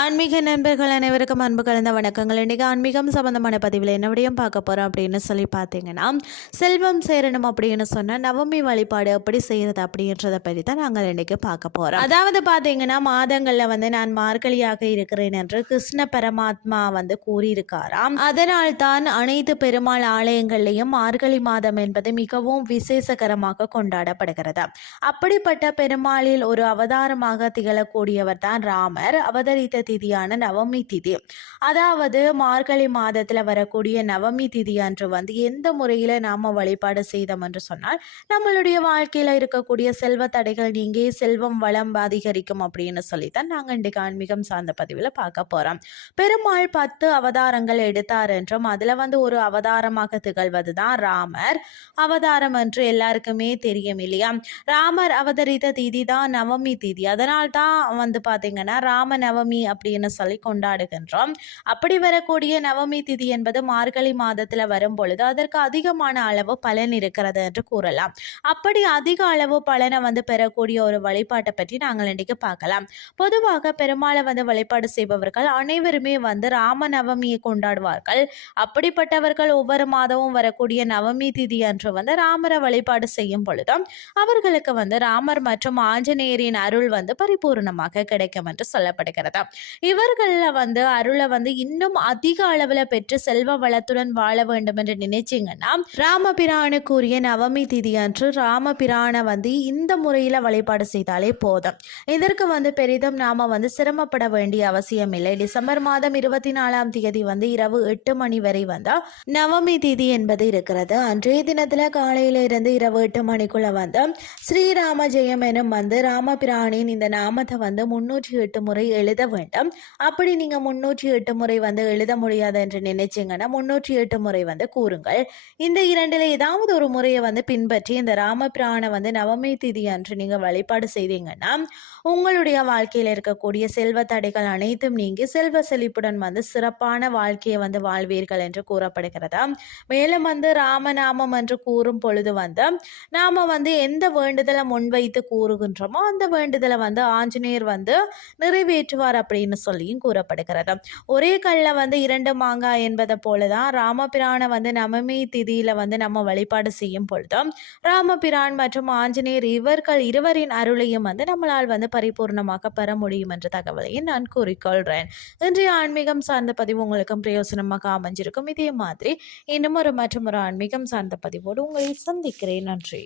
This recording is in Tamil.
ஆன்மீக நண்பர்கள் அனைவருக்கும் அன்பு கலந்த வணக்கங்கள். இன்றைக்கி ஆன்மீகம் சம்பந்தமான பதிவில் என்ன பார்க்க போகிறோம் அப்படின்னு சொல்லி பார்த்தீங்கன்னா செல்வம் சேரணும் அப்படின்னு சொன்னால் நவமி வழிபாடு எப்படி செய்கிறது அப்படின்றத பற்றி தான் நாங்கள் இன்றைக்கி பார்க்க போகிறோம் அதாவது பார்த்தீங்கன்னா மாதங்களில் வந்து நான் மார்கழியாக இருக்கிறேன் என்று கிருஷ்ண பரமாத்மா வந்து கூறியிருக்காராம். அதனால் தான் அனைத்து பெருமாள் ஆலயங்கள்லையும் மார்கழி மாதம் என்பது மிகவும் விசேஷகரமாக கொண்டாடப்படுகிறது. அப்படிப்பட்ட பெருமாளில் ஒரு அவதாரமாக திகழக்கூடியவர் தான் ராமர். அவதரித்த திதியான நவமி திதி. அதாவது மார்கழி மாதத்தில் வரக்கூடிய நவமி திதி அன்று வந்து எந்த முறையில் நாம் வழிபாடு செய்தோம் என்று சொன்னால் நம்மளுடைய வாழ்க்கையில் இருக்கக்கூடிய செல்வ தடைகள் நீங்கி செல்வம் வளம் அதிகரிக்கும் அப்படின்னு சொல்லித்தான் நாங்கள் இன்றைக்கு ஆன்மீகம் சார்ந்த பதிவில் பார்க்க போகிறோம் பெருமாள் பத்து அவதாரங்கள் எடுத்தார் என்றும் அதில் வந்து ஒரு அவதாரமாக திகழ்வது தான் ராமர். அவதாரம் என்று எல்லாருக்குமே தெரியும் இல்லையா? ராமர் அவதரித்த திதி தான் நவமி திதி. அதனால் தான் வந்து பார்த்தீங்கன்னா ராம நவமி அப்படின்னு சொல்லி கொண்டாடுகின்றோம். அப்படி வரக்கூடிய நவமி திதி என்பது மார்கழி மாதத்தில் வரும் பொழுது அதற்கு அதிகமான அளவு பலன் இருக்கிறது என்று கூறலாம். அப்படி அதிக அளவு பலனை வந்து பெறக்கூடிய ஒரு வழிபாட்டை பற்றி நாங்கள் இன்றைக்கு பார்க்கலாம். பொதுவாக பெருமாளை வந்து வழிபாடு செய்பவர்கள் அனைவருமே வந்து ராம நவமியை கொண்டாடுவார்கள். அப்படிப்பட்டவர்கள் ஒவ்வொரு மாதமும் வரக்கூடிய நவமி திதி அன்று வந்து ராமரை வழிபாடு செய்யும் பொழுதும் அவர்களுக்கு வந்து ராமர் மற்றும் ஆஞ்சநேயரின் அருள் வந்து பரிபூர்ணமாக கிடைக்கும் என்று சொல்லப்படுகிறது. இவர்களில் வந்து அருளை வந்து இன்னும் அதிக அளவில் பெற்று செல்வ வளத்துடன் வாழ வேண்டும் என்று நினைச்சிங்கன்னா ராமபிரானுக்குரிய நவமி திதி அன்று ராமபிரானை வந்து இந்த முறையில் வழிபாடு செய்தாலே போதும். இதற்கு வந்து பெரிதும் நாம் வந்து சிரமப்பட வேண்டிய அவசியம் இல்லை. டிசம்பர் மாதம் இருபத்தி நாலாம் தேதி வந்து இரவு எட்டு மணி வரை வந்தால் நவமி திதி என்பது இருக்கிறது. அன்றைய தினத்தில் காலையில இருந்து இரவு எட்டு மணிக்குள்ள வந்து ஸ்ரீராம ஜெயம் எனும் வந்து ராமபிரானின் இந்த நாமத்தை வந்து முன்னூற்றி எட்டு முறை எழுத வேண்டும். அப்படி நீங்கள் முன்னூற்றி எட்டு முறை வந்து எழுத முடியாது என்று நினைச்சிங்கன்னா முன்னூற்றி எட்டு முறை வந்து கூறுங்கள். இந்த இரண்டில் ஏதாவது ஒரு முறையை வந்து பின்பற்றி இந்த ராமபிரானை வந்து நவமி திதி அன்று நீங்கள் வழிபாடு செய்தீங்கன்னா உங்களுடைய வாழ்க்கையில் இருக்கக்கூடிய செல்வ தடைகள் அனைத்தும் நீங்கி செல்வ செழிப்புடன் வந்து சிறப்பான வாழ்க்கையை வந்து வாழ்வீர்கள் என்று கூறப்படுகிறதா? மேலும் வந்து ராமநாமம் என்று கூறும் பொழுது வந்து நாம் வந்து எந்த வேண்டுதலை முன்வைத்து கூறுகின்றோமோ அந்த வேண்டுதலை வந்து ஆஞ்சநேயர் வந்து நிறைவேற்றுவார். அப்படின்னு சொல்லியும் கூறப்படுகிறது. ஒரே கல்லில் வந்து இரண்டு மாங்காய் என்பதை போல தான் ராமபிரானை வந்து நவமி திதியில் வந்து நம்ம வழிபாடு செய்யும் பொழுதும் ராமபிரான் மற்றும் ஆஞ்சநேயர் இவர்கள் இருவரின் அருளையும் வந்து நம்மளால் வந்து பரிபூர்ணமாக பெற முடியும் என்ற தகவலையும் நான் கூறிக்கொள்கிறேன் இன்றைய ஆன்மீகம் சார்ந்த பதிவு உங்களுக்கும் பிரயோசனமாக அமைஞ்சிருக்கும். இதே மாதிரி இன்னும் ஒரு மற்றும் ஒரு ஆன்மீகம் சார்ந்த பதிவோடு உங்களை சந்திக்கிறேன். நன்றி.